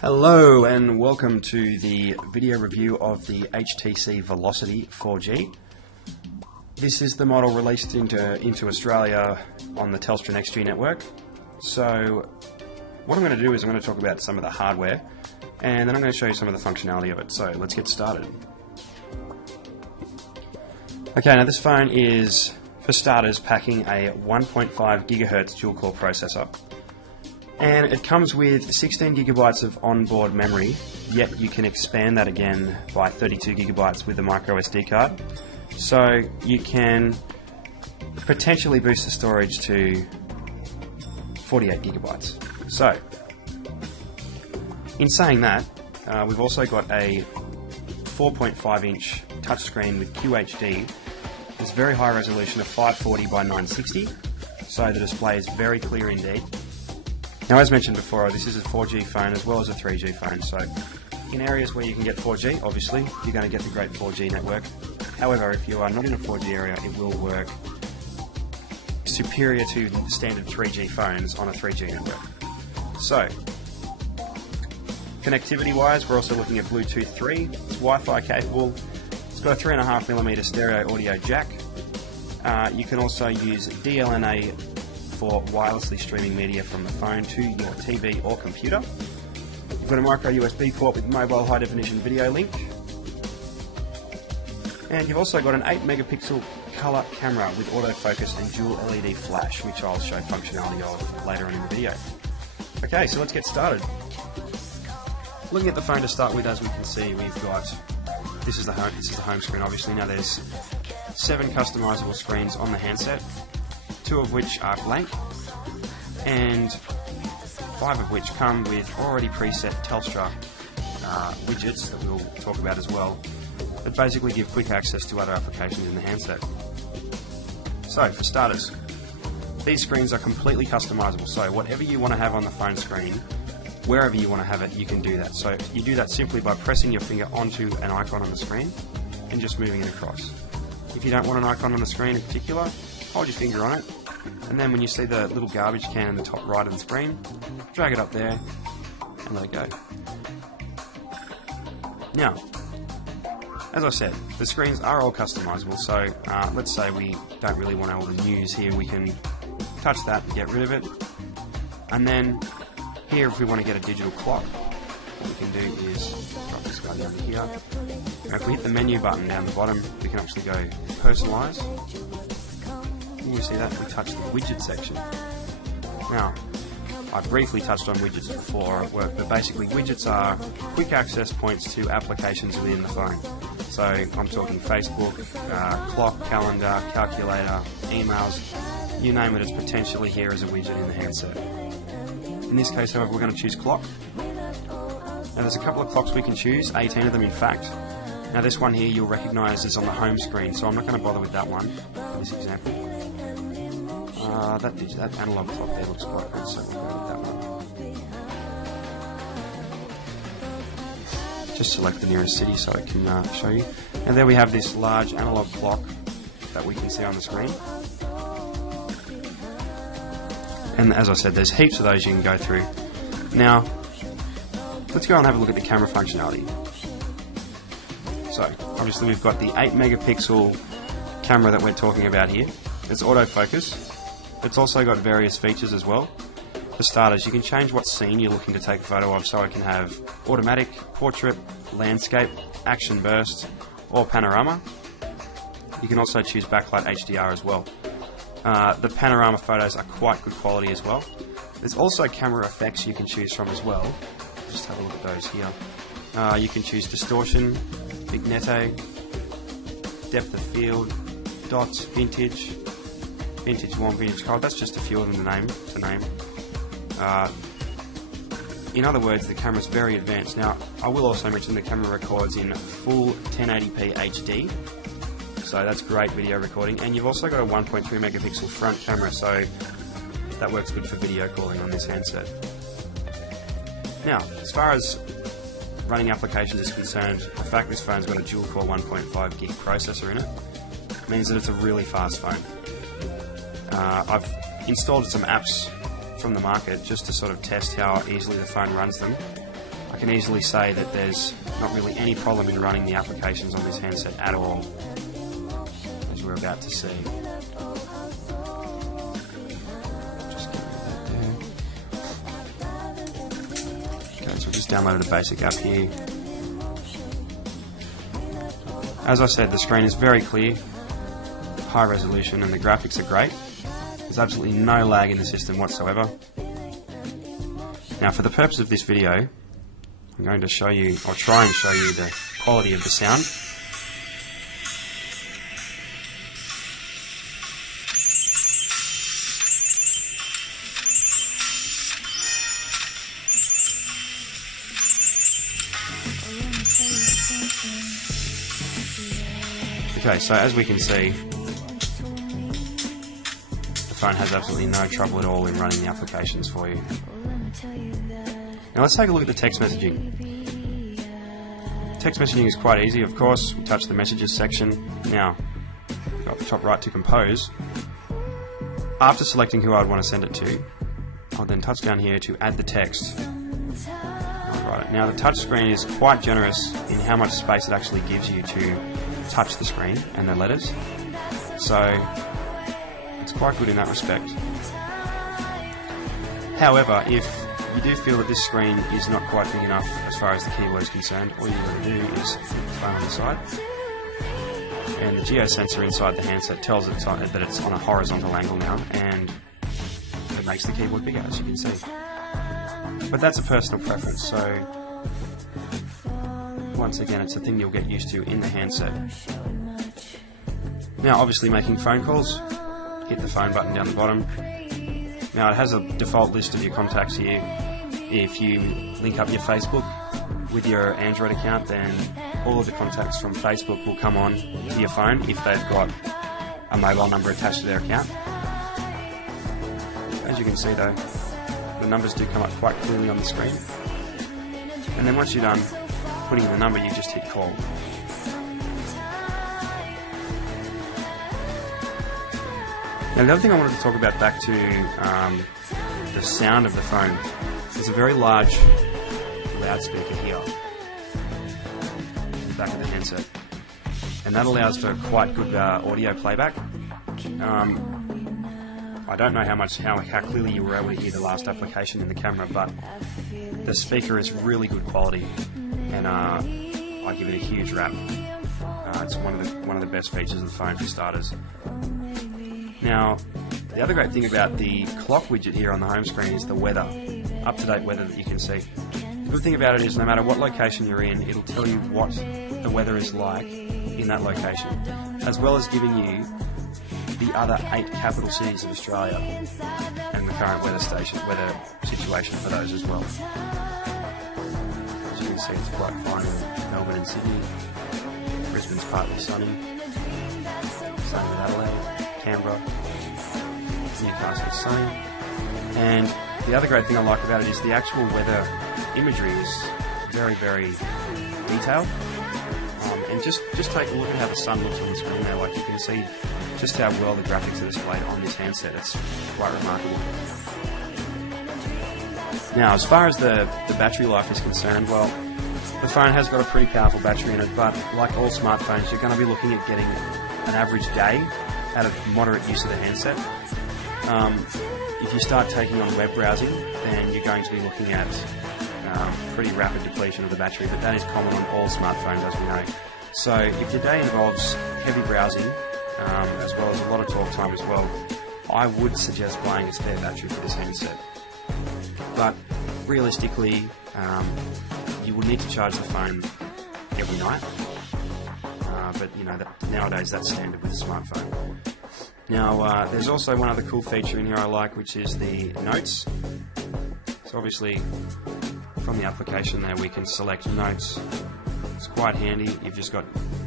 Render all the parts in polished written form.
Hello and welcome to the video review of the HTC Velocity 4G. This is the model released into Australia on the Telstra NextG network. So what I'm going to do is I'm going to talk about some of the hardware and then I'm going to show you some of the functionality of it. So let's get started. Okay, now this phone is, for starters, packing a 1.5 GHz dual-core processor. And it comes with 16 GB of onboard memory, yet you can expand that again by 32 GB with the micro SD card. So you can potentially boost the storage to 48 GB. So, in saying that, we've also got a 4.5-inch touchscreen with QHD. It's very high resolution of 540 by 960, so the display is very clear indeed. Now, as mentioned before, this is a 4G phone as well as a 3G phone, so in areas where you can get 4G, obviously, you're going to get the great 4G network. However, if you are not in a 4G area, it will work superior to the standard 3G phones on a 3G network. So, connectivity-wise, we're also looking at Bluetooth 3, it's Wi-Fi capable, it's got a 3.5mm stereo audio jack. You can also use DLNA for wirelessly streaming media from the phone to your TV or computer. You've got a micro USB port with mobile high definition video link. And you've also got an 8 megapixel colour camera with autofocus and dual LED flash, which I'll show functionality of later on in the video. Okay, so let's get started. Looking at the phone to start with, as we can see, we've got, this is the home screen obviously. Now there's 7 customizable screens on the handset, 2 of which are blank, and 5 of which come with already preset Telstra widgets that we'll talk about as well, that basically give quick access to other applications in the handset. So, for starters, these screens are completely customizable, so whatever you want to have on the phone screen, wherever you want to have it, you can do that. So you do that simply by pressing your finger onto an icon on the screen and just moving it across. If you don't want an icon on the screen in particular, hold your finger on it, and then when you see the little garbage can in the top right of the screen, drag it up there and let it go. Now, as I said, the screens are all customizable, so let's say we don't really want all the news here, we can touch that and get rid of it. And then here, if we want to get a digital clock, what we can do is drop this guy down here. Now, if we hit the menu button down the bottom, we can actually go personalize. You see that? We touch the widget section. Now, I briefly touched on widgets before at work, but basically widgets are quick access points to applications within the phone. So I'm talking Facebook, clock, calendar, calculator, emails, you name it, it's potentially here as a widget in the handset. In this case, however, we're going to choose clock. Now there's a couple of clocks we can choose, 18 of them in fact. Now this one here you'll recognise is on the home screen, so I'm not going to bother with that one for this example. That analog clock there looks quite good, so we'll go with that one. Just select the nearest city so I can show you. And there we have this large analog clock that we can see on the screen. And as I said, there's heaps of those you can go through. Now, let's go and have a look at the camera functionality. So, obviously we've got the 8 megapixel camera that we're talking about here. It's autofocus. It's also got various features as well. For starters, you can change what scene you're looking to take a photo of, so it can have automatic, portrait, landscape, action burst, or panorama. You can also choose backlight HDR as well. The panorama photos are quite good quality as well. There's also camera effects you can choose from as well. Just have a look at those here. You can choose distortion, vignetto, depth of field, dots, vintage, vintage warm, vintage cold. That's just a few of them to name. In other words, the camera's very advanced. Now, I will also mention the camera records in full 1080p HD. So that's great video recording, and you've also got a 1.3 megapixel front camera, so that works good for video calling on this handset. Now, as far as running applications is concerned, the fact this phone's got a dual-core 1.5 gig processor in it means that it's a really fast phone. I've installed some apps from the market, just to sort of test how easily the phone runs them, I can easily say that there's not really any problem in running the applications on this handset at all, as we're about to see. Just get rid of that there. Okay, so we just downloaded a basic app here. As I said, the screen is very clear, high resolution, and the graphics are great. There's absolutely no lag in the system whatsoever. Now, for the purpose of this video, I'm going to show you, or try and show you, the quality of the sound. Okay, so as we can see, the phone has absolutely no trouble at all in running the applications for you. Now let's take a look at the text messaging. Text messaging is quite easy, of course. We touch the messages section. Now, go up the top right to compose. After selecting who I'd want to send it to, I'll then touch down here to add the text. Alright, now the touch screen is quite generous in how much space it actually gives you to touch the screen and the letters. So, it's quite good in that respect. However, if you do feel that this screen is not quite big enough as far as the keyboard is concerned, all you're going to do is flip the phone on the side, and the geosensor inside the handset tells it that it's on a horizontal angle now, and it makes the keyboard bigger, as you can see. But that's a personal preference, so once again, it's a thing you'll get used to in the handset. Now, obviously, making phone calls, hit the phone button down the bottom. Now, it has a default list of your contacts here. If you link up your Facebook with your Android account, then all of the contacts from Facebook will come on to your phone if they've got a mobile number attached to their account. As you can see though, the numbers do come up quite clearly on the screen. And then once you're done putting in the number, you just hit call. Now, the other thing I wanted to talk about back to the sound of the phone. There's a very large loudspeaker here at the back of the handset, and that allows for quite good audio playback. I don't know how clearly you were able to hear the last application in the camera, but the speaker is really good quality, and I give it a huge rap. It's one of the best features of the phone for starters. Now, the other great thing about the clock widget here on the home screen is the weather, up-to-date weather that you can see. The good thing about it is no matter what location you're in, it'll tell you what the weather is like in that location, as well as giving you the other 8 capital cities of Australia and the current weather situation for those as well. As you can see, it's quite fine in Melbourne and Sydney. Brisbane's partly sunny. Same with Adelaide, Canberra, Newcastle, sunny. And the other great thing I like about it is the actual weather imagery is very, very detailed. And just take a look at how the sun looks on the screen there. Like, you can see just how well the graphics are displayed on this handset. It's quite remarkable. Now, as far as the battery life is concerned, well, the phone has got a pretty powerful battery in it, but like all smartphones, you're going to be looking at getting an average day out of moderate use of the handset. If you start taking on web browsing, then you're going to be looking at pretty rapid depletion of the battery, but that is common on all smartphones, as we know. So if your day involves heavy browsing, as well as a lot of talk time as well, I would suggest buying a spare battery for this handset. But realistically, you would need to charge the phone every night. But you know, nowadays that's standard with a smartphone. Now, there's also one other cool feature in here I like, which is the notes. So obviously, from the application there, we can select notes. It's quite handy. You've just got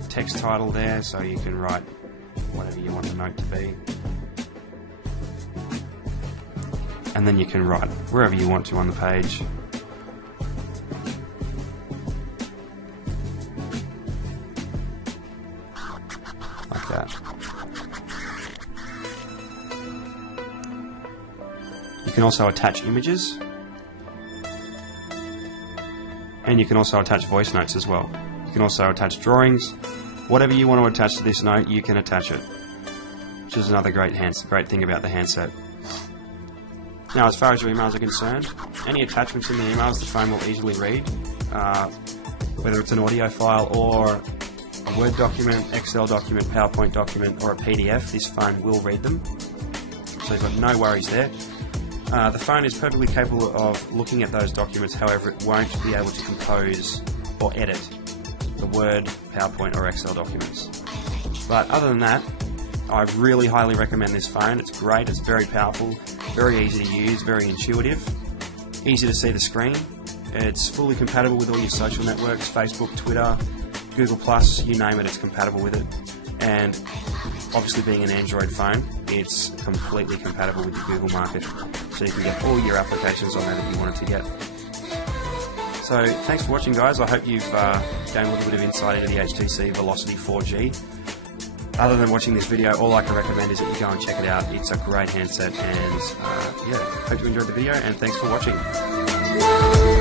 text title there, so you can write whatever you want the note to be. And then you can write wherever you want to on the page. Like that. You can also attach images, and you can also attach voice notes as well. You can also attach drawings. Whatever you want to attach to this note, you can attach it, which is another great thing about the handset. Now, as far as your emails are concerned, any attachments in the emails the phone will easily read, whether it's an audio file or a Word document, Excel document, PowerPoint document, or a PDF, this phone will read them. So you've got no worries there. The phone is perfectly capable of looking at those documents, however it won't be able to compose or edit the Word, PowerPoint or Excel documents. But other than that, I really highly recommend this phone. It's great, it's very powerful, very easy to use, very intuitive, easy to see the screen. It's fully compatible with all your social networks, Facebook, Twitter, Google+, you name it, it's compatible with it. And obviously being an Android phone, it's completely compatible with the Google market, so you can get all your applications on there that you wanted to get. So thanks for watching, guys. I hope you've gained a little bit of insight into the HTC Velocity 4G. Other than watching this video, all I can recommend is that you go and check it out. It's a great handset, and yeah, hope you enjoyed the video, and thanks for watching.